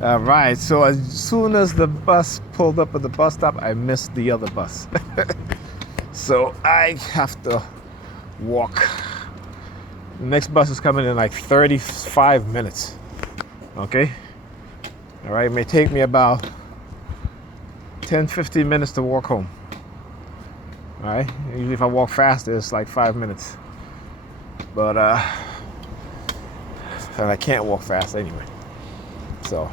All right, so as soon as the bus pulled up at the bus stop, I missed the other bus. So I have to walk. The next bus is coming in like 35 minutes. Okay? All right, it may take me about 10-15 minutes to walk home. All right? Usually if I walk faster, it's like 5 minutes. But, and I can't walk fast anyway. So,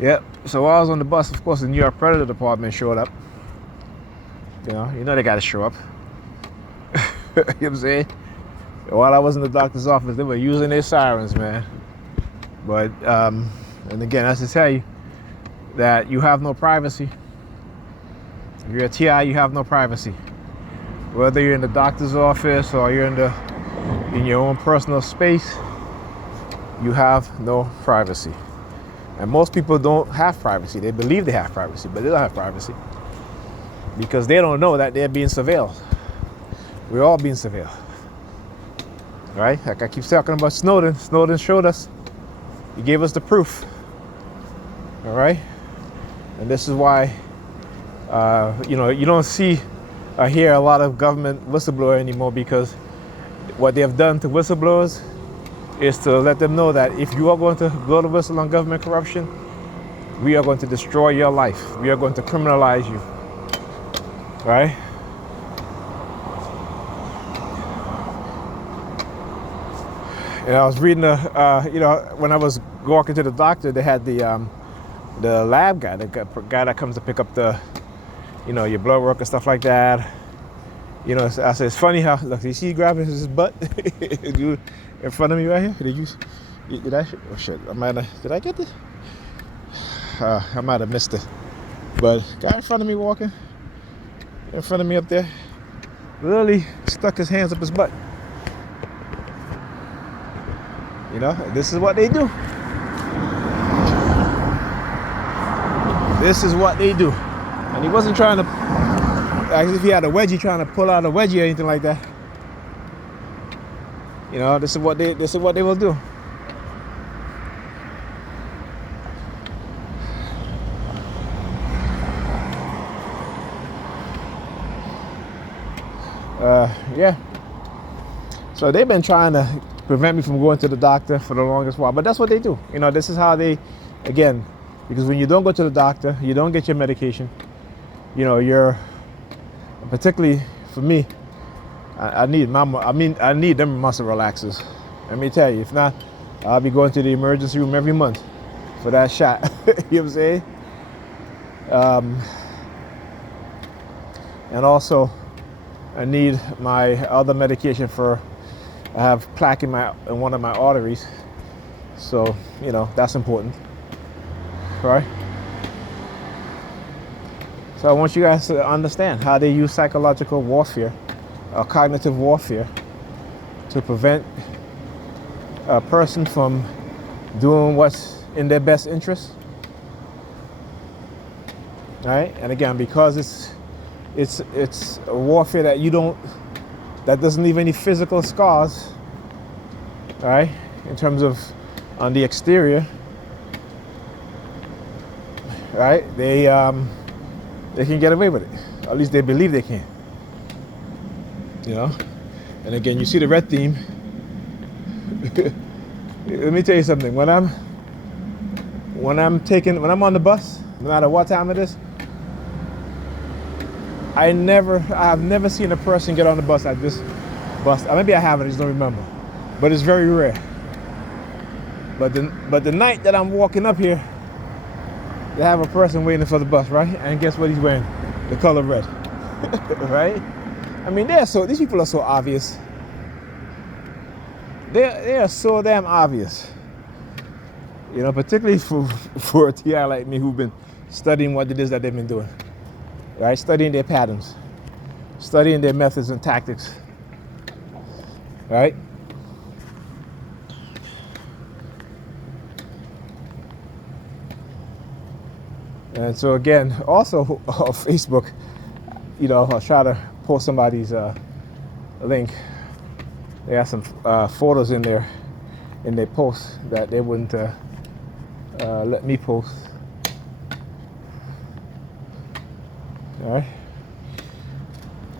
yep. So while I was on the bus, of course, the New York Predator Department showed up. You know they got to show up. You know what I'm saying? While I was in the doctor's office, they were using their sirens, man. But, and again, that's to tell you that you have no privacy. If you're a TI, you have no privacy. Whether you're in the doctor's office or you're in your own personal space, you have no privacy. And most people don't have privacy. They believe they have privacy, but they don't have privacy because they don't know that they're being surveilled. We're all being surveilled. Right? Like I keep talking about Snowden. Snowden showed us. He gave us the proof. All right? And this is why, you don't see or hear a lot of government whistleblower anymore, because what they have done to whistleblowers is to let them know that if you are going to blow the whistle on government corruption, we are going to destroy your life. We are going to criminalize you. Right? And I was reading when I was walking to the doctor, they had the lab guy, the guy that comes to pick up the, your blood work and stuff like that. I said, it's funny how, look, you see he grabbing his butt in front of me right here? Did I? Oh shit, did I get this? I might have missed it. But guy in front of me walking, in front of me up there, literally stuck his hands up his butt. This is what they do. This is what they do. And he wasn't trying to, as if he had a wedgie, trying to pull out a wedgie or anything like that. This is what they will do. Yeah. So they've been trying to prevent me from going to the doctor for the longest while, but that's what they do. This is how they, again, because when you don't go to the doctor, you don't get your medication. You're, particularly for me, I need them muscle relaxers. Let me tell you, if not, I'll be going to the emergency room every month for that shot. You know what I'm saying? And also, I need my other medication for, I have plaque in one of my arteries. So, that's important. Right? So I want you guys to understand how they use psychological warfare, cognitive warfare, to prevent a person from doing what's in their best interest. Right? And again, because it's a warfare that doesn't leave any physical scars, right? In terms of on the exterior, right? They can get away with it. At least they believe they can. And again, you see the red theme. Let me tell you something. When I'm on the bus, no matter what time it is, I have never seen a person get on the bus at this bus. Maybe I have, I just don't remember. But it's very rare. But the night that I'm walking up here, they have a person waiting for the bus, right? And guess what he's wearing? The color red. Right? I mean, these people are so obvious. They are so damn obvious. Particularly for a TI like me who've been studying what it is that they've been doing. Right? Studying their patterns, studying their methods and tactics. Right? And so again, also on Facebook, I'll try to post somebody's link. They have some photos in their post that they wouldn't let me post. All right.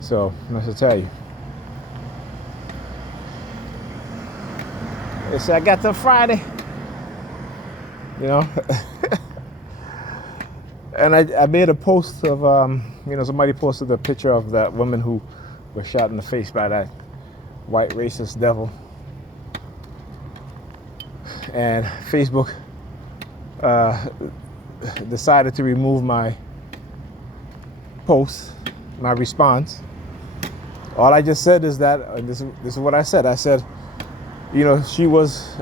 So let's just tell you. It's I got till Friday. You know. And I made a post of somebody posted a picture of that woman who was shot in the face by that white racist devil. And Facebook decided to remove my post, my response. All I just said is that this is what I said. I said, she was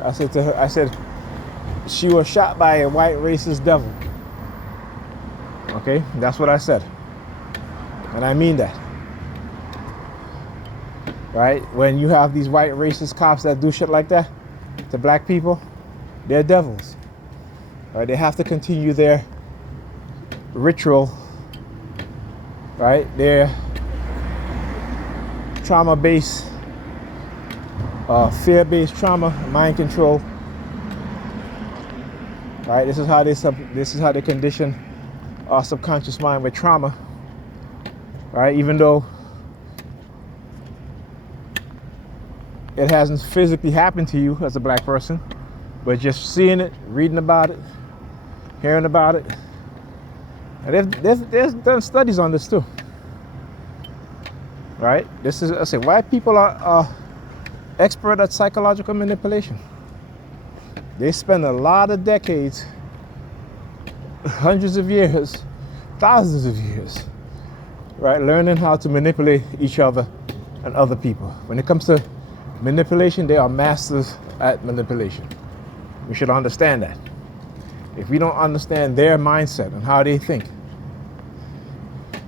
shot by a white racist devil. Okay, that's what I said. And I mean that. Right? When you have these white racist cops that do shit like that to black people, they're devils. Right? They have to continue their ritual, right? Their trauma-based, fear-based trauma, mind control. Right? This is how they condition our subconscious mind with trauma. Right? Even though it hasn't physically happened to you as a black person, but just seeing it, reading about it, hearing about it. And they've done studies on this too. Right? I say, white people are expert at psychological manipulation. They spend a lot of decades, hundreds of years, thousands of years, right, learning how to manipulate each other and other people. When it comes to manipulation, they are masters at manipulation. We should understand that. If we don't understand their mindset and how they think,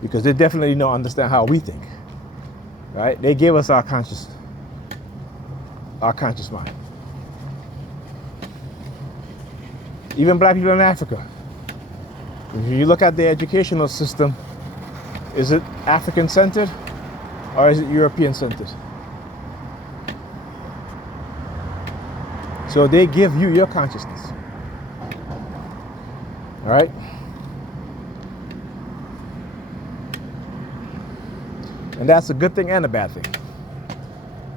because they definitely don't understand how we think, right? They give us our conscious mind. Even black people in Africa, if you look at the educational system, is it African-centered or is it European-centered? So they give you your consciousness. All right? And that's a good thing and a bad thing.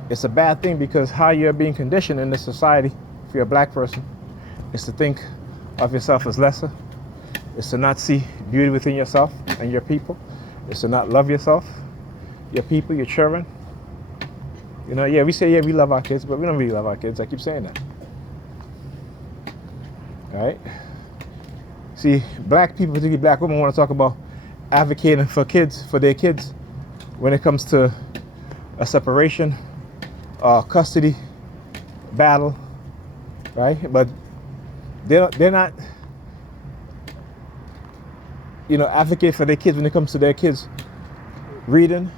It's a bad thing because how you're being conditioned in this society, if you're a black person, is to think of yourself as lesser. It's to not see beauty within yourself and your people. It's to not love yourself, your people, your children. We say, we love our kids, but we don't really love our kids. I keep saying that. All right? See, black people, particularly black women, want to talk about advocating for their kids when it comes to a separation, custody battle, right? But they're not, advocate for their kids when it comes to their kids reading,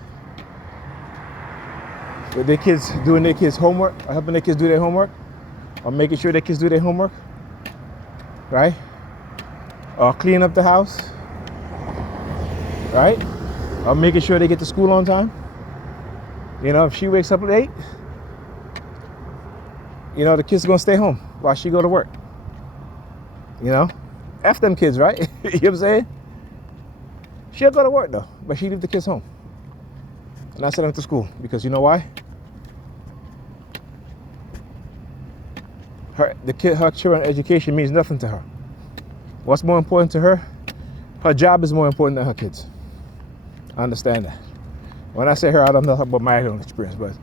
with their kids doing their kids' homework, or helping their kids do their homework, or making sure their kids do their homework, right? Or clean up the house, right? Or making sure they get to school on time. If she wakes up late, the kids are gonna stay home while she go to work. F them kids, right? You know what I'm saying? She'll go to work though, but she leave the kids home. And I send them to school because you know why? Her children's education means nothing to her. What's more important to her? Her job is more important than her kids. I understand that. When I say her, I don't know about my own experience, but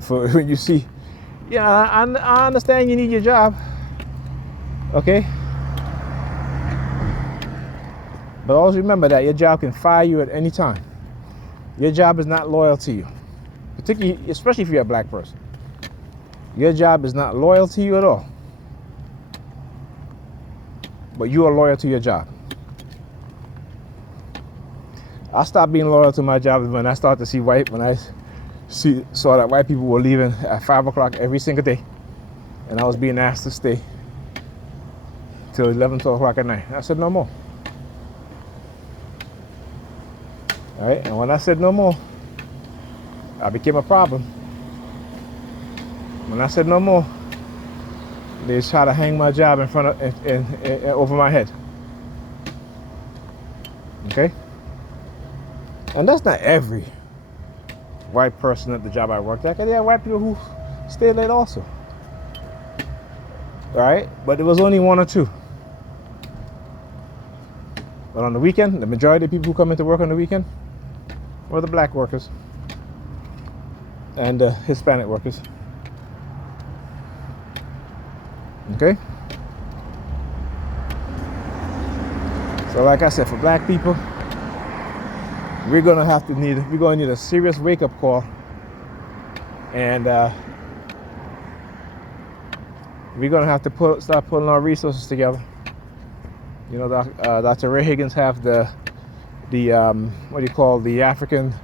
for when you see, I understand you need your job, okay? But always remember that your job can fire you at any time. Your job is not loyal to you, especially if you're a black person. Your job is not loyal to you at all. But you are loyal to your job. I stopped being loyal to my job when I started to see saw that white people were leaving at 5 o'clock every single day. And I was being asked to stay till 11, 12 o'clock at night. I said no more. All right, and when I said no more, I became a problem. When I said no more, They try to hang my job in front of, over my head. Okay? And that's not every white person at the job I worked at. There are white people who stay late also. Right? But there was only one or two. But on the weekend, the majority of people who come into work on the weekend were the black workers and the Hispanic workers. Okay? So like I said, for black people, we're gonna need a serious wake-up call, and we're gonna have to start putting our resources together. You know, Dr. Ray Higgins have the what do you call, the African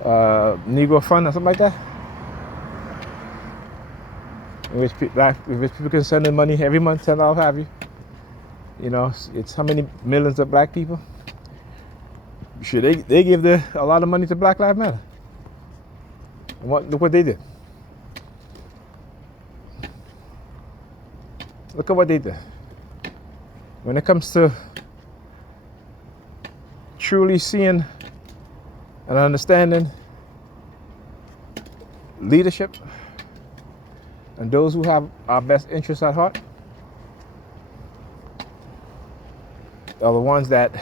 Negro Fund or something like that, in which people can send in money every month, $10, have you? You know, it's how many millions of black people? Sure, they give a lot of money to Black Lives Matter. And look what they did. Look at what they did. When it comes to truly seeing and understanding leadership and those who have our best interests at heart are the ones that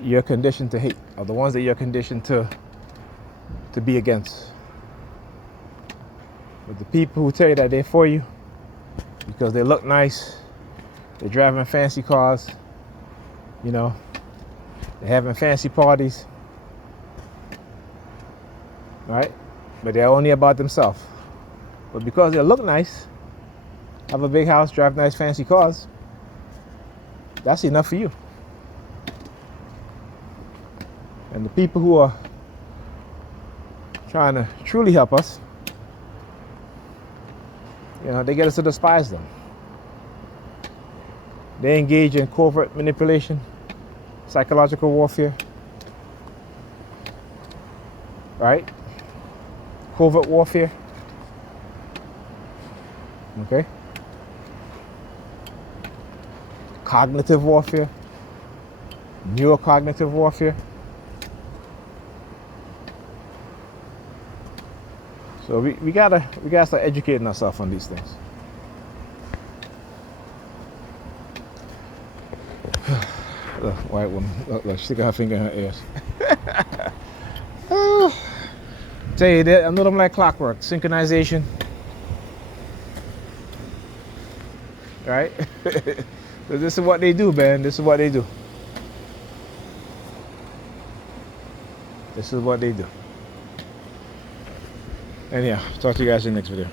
you're conditioned to hate, are the ones that you're conditioned to be against. But the people who tell you that they're for you because they look nice, they're driving fancy cars, you know, they're having fancy parties, right? But they're only about themselves. But because they look nice, have a big house, drive nice fancy cars, that's enough for you. And the people who are trying to truly help us, you know, they get us to despise them. They engage in covert manipulation, psychological warfare, right? Covert warfare, okay? Cognitive warfare, neurocognitive warfare. So we gotta start educating ourselves on these things. The white woman, look, she got her finger in her ears. Oh, tell you that, I know them like clockwork, synchronization. Right? So this is what they do, man. This is what they do. This is what they do. And yeah, talk to you guys in the next video.